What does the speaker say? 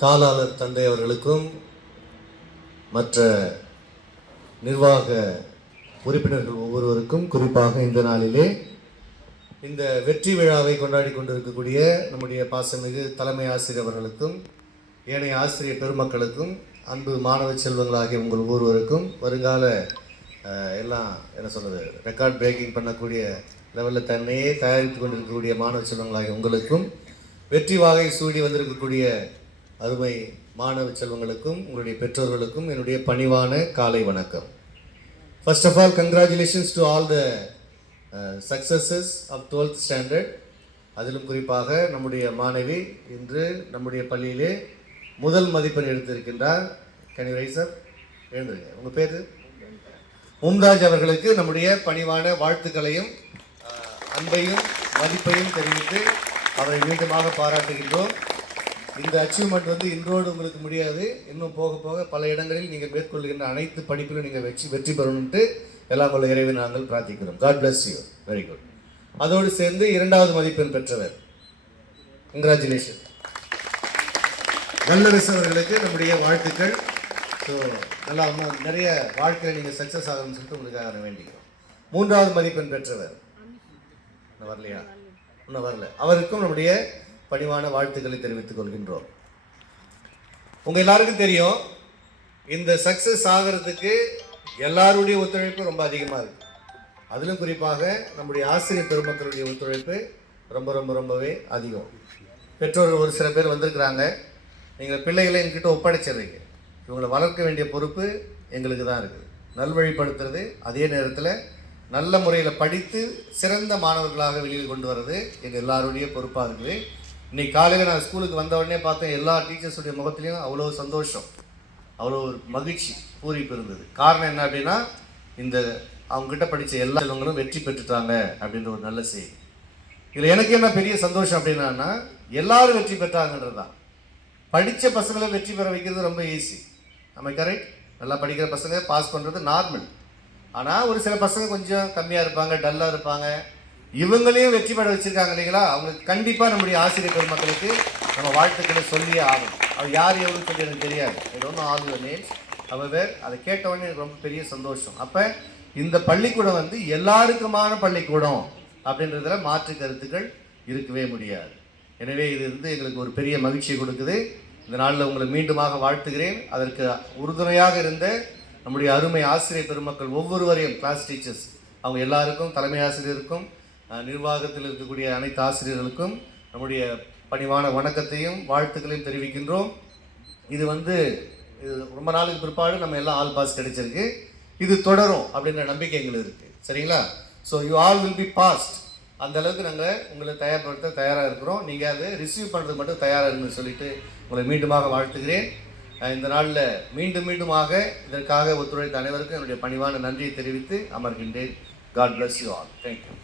தாளாளர் தந்தை அவர்களுக்கும் மற்ற நிர்வாக உறுப்பினர்கள் ஒவ்வொருவருக்கும் குறிப்பாக இந்த நாளிலே இந்த வெற்றி விழாவை கொண்டாடி கொண்டிருக்கக்கூடிய நம்முடைய பாசமிகு தலைமை ஆசிரியர் அவர்களுக்கும் ஏனைய ஆசிரியர் பெருமக்களுக்கும் அன்பு மாணவ செல்வங்களாகிய உங்கள் ஒவ்வொருவருக்கும் வருங்கால எல்லாம் என்ன சொல்கிறது ரெக்கார்ட் பிரேக்கிங் பண்ணக்கூடிய லெவலில் தன்னையே தயாரித்து கொண்டிருக்கக்கூடிய மாணவ செல்வங்களாகிய உங்களுக்கும் வெற்றி வாகை சூடி வந்திருக்கக்கூடிய அருமை மாணவ செல்வங்களுக்கும் உங்களுடைய பெற்றோர்களுக்கும் என்னுடைய பணிவான காலை வணக்கம். First of all, congratulations to all the successes of 12th standard. அதிலும் குறிப்பாக நம்முடைய மாணவி இன்று நம்முடைய பள்ளியிலே முதல் மதிப்பெண் எடுத்திருக்கின்றார். கேன் யூ ரைஸ் அப்? எழுந்துருங்க. உங்கள் பேர் மும்தாஜ் அவர்களுக்கு நம்முடைய பணிவான வாழ்த்துக்களையும் அன்பையும் மதிப்பையும் தெரிவித்து அவரை மீண்டுமாக பாராட்டுகின்றோம். இந்த அச்சீவ்மெண்ட் இன்றோடு உங்களுக்கு முடியாது, இன்னும் போக போக பல இடங்களில் நீங்கள் மேற்கொள்கின்ற அனைத்து படிப்பிலும் நீங்கள் வெற்றி பெறணும்ட்டு எல்லாம் உள்ள இறைவனை நாங்கள் பிரார்த்திக்கிறோம். God bless you. Very good. அதோடு சேர்ந்து 2வது மதிப்பெண் பெற்றவர், கங்க்ராச்சுலேஷன். நல்லரசு அவர்களுக்கு நம்முடைய வாழ்த்துக்கள். ஸோ நல்லா இன்னும் நிறைய வாழ்க்கையில் நீங்கள் சக்ஸஸ் ஆகணும்னு சொல்லிட்டு உங்களுக்காக வேண்டிக்கிறோம். 3வது மதிப்பெண் பெற்றவர் இன்னும் வரலையா? இன்னும் வரல. அவருக்கும் நம்முடைய பணிவான வாழ்த்துக்களை தெரிவித்துக் கொள்கின்றோம். உங்கள் எல்லாருக்கும் தெரியும், இந்த சக்ஸஸ் ஆகிறதுக்கு எல்லாருடைய ஒத்துழைப்பு ரொம்ப அதிகமாக இருக்குது. அதிலும் குறிப்பாக நம்முடைய ஆசிரியர் பெருமக்களுடைய ஒத்துழைப்பு ரொம்ப ரொம்ப ரொம்பவே அதிகம். பெற்றோர்கள் ஒரு சில பேர் வந்திருக்கிறாங்க. நீங்கள் பிள்ளைகளை எங்ககிட்ட ஒப்படைச்சிடுறீங்க. இவங்களை வளர்க்க வேண்டிய பொறுப்பு எங்களுக்கு தான் இருக்குது. நல்வழிப்படுத்துறது, அதே நேரத்தில் நல்ல முறையில் படித்து சிறந்த மாணவர்களாக வெளியில் கொண்டு வர்றது எங்கள் எல்லாருடைய பொறுப்பாக இருக்குது. இன்றைக்கி காலையில் நான் ஸ்கூலுக்கு வந்த உடனே பார்த்தேன், எல்லா டீச்சர்ஸுடைய முகத்துலேயும் அவ்வளோ சந்தோஷம், அவ்வளோ ஒரு மகிழ்ச்சி, பூரிப்பு இருந்தது. காரணம் என்ன அப்படின்னா, இந்த அவங்ககிட்ட படித்த எல்லா செல்வங்களும் வெற்றி பெற்றுட்டாங்க அப்படின்ற ஒரு நல்ல செய்தி. இதில் எனக்கு என்ன பெரிய சந்தோஷம் அப்படின்னா, எல்லாரும் வெற்றி பெற்றாங்கன்றது தான். படித்த பசங்களை வெற்றி பெற வைக்கிறது ரொம்ப ஈஸி. நம்ம கரெக்ட். நல்லா படிக்கிற பசங்க பாஸ் பண்ணுறது நார்மல். ஆனால் ஒரு சில பசங்க கொஞ்சம் கம்மியாக இருப்பாங்க, டல்லாக இருப்பாங்க. இவங்களையும் வெற்றி பெற வச்சுருக்காங்க இல்லைங்களா? அவங்களுக்கு கண்டிப்பாக நம்முடைய ஆசிரியர் பெருமக்களுக்கு நம்ம வாழ்த்துக்களை சொல்லியே ஆகும். அது யார் எவ்வளோ சொல்லி எனக்கு தெரியாது. இது ஒன்றும் ஆகுது நேம்ஸ். அவர் அதை கேட்டவொடனே எனக்கு ரொம்ப பெரிய சந்தோஷம். அப்போ இந்த பள்ளிக்கூடம் எல்லாருக்குமான பள்ளிக்கூடம் அப்படின்றதுல மாற்று கருத்துக்கள் இருக்கவே முடியாது. எனவே இது எங்களுக்கு ஒரு பெரிய மகிழ்ச்சியை கொடுக்குது. இந்த நாளில் உங்களை மீண்டுமாக வாழ்த்துகிறேன். அதற்கு உறுதுணையாக இருந்த நம்முடைய அருமை ஆசிரியர் பெருமக்கள் ஒவ்வொருவரையும், கிளாஸ் டீச்சர்ஸ், அவங்க எல்லாருக்கும், தலைமை ஆசிரியருக்கும், நிர்வாகத்தில் இருக்கக்கூடிய அனைத்து ஆசிரியர்களுக்கும் நம்முடைய பணிவான வணக்கத்தையும் வாழ்த்துக்களையும் தெரிவிக்கின்றோம். இது இது ரொம்ப நாளுக்கு பிற்பாடு நம்ம எல்லாம் ஆல் பாஸ் கிடைச்சிருக்கு. இது தொடரும் அப்படின்ற நம்பிக்கை எங்களுக்கு இருக்குது. சரிங்களா? So you all will be passed. அந்த அளவுக்கு நாங்கள் உங்களை தயார்படுத்த தயாராக இருக்கிறோம். நீங்கள் அதை ரிசீவ் பண்ணுறது மட்டும் தயாராக இருக்குன்னு சொல்லிட்டு உங்களை மீண்டுமாக வாழ்த்துகிறேன். இந்த நாளில் மீண்டுமாக இதற்காக ஒத்துழைத்த அனைவருக்கும் என்னுடைய பணிவான நன்றியை தெரிவித்து அமர்கின்றேன். God bless you all. Thank you.